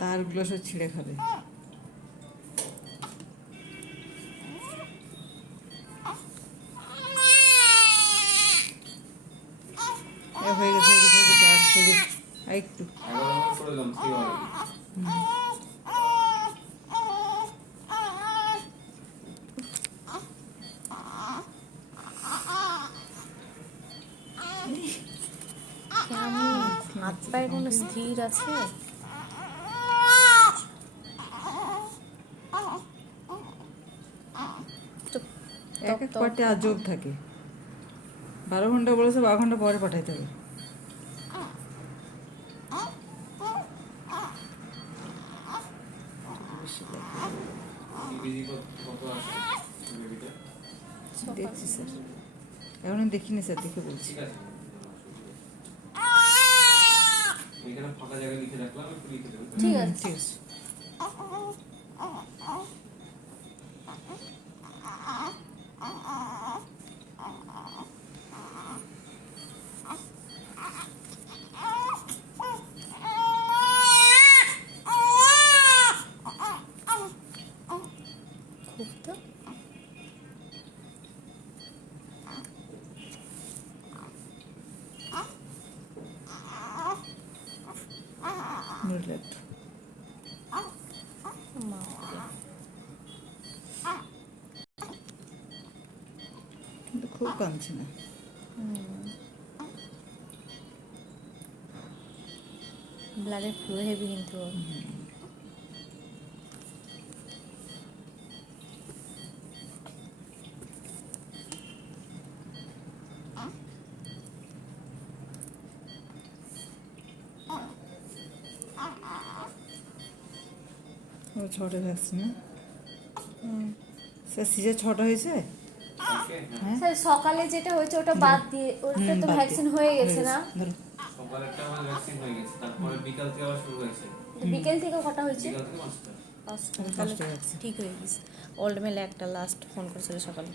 তারগুলো সব ছিঁড়ে খাবে। হয়ে গেছে হয়ে গেছে হয়ে গেছে, আর হয়ে গেছে, আর একটু। হাত পায়ে কোনো স্থির আছে? এক এক পার্টে আজব থাকে। 12 ঘন্টা বলেছে, 12 ঘন্টা পরে পাঠাইতে হবে। দেখছি স্যার, এখন দেখিনি স্যার, দেখে বলছি। ঠিক আছে ঠিক আছে। খুব তো কিন্তু খুব কাঁদছে না। ব্লাডের ফ্লো হেভি কিন্তু ও 6টা ভ্যাকসিন, স্যার সিজার 6টা হয়েছে। স্যার সকালে যেটা হয়েছে ওটা বাদ দিয়ে, ওটা তো ভ্যাকসিন হয়ে গেছে না? সকালে একটা আমার ভ্যাকসিন হয়ে গেছে, তারপরে বিকাল থেকে আবার শুরু হয়েছে। বিকেল থেকে কটা হয়েছে? বিকাল থেকে 5টা। ঠিক হয়ে গেছে। ওল্ড মেলে একটা লাস্ট ফোন করেছিল সকালে।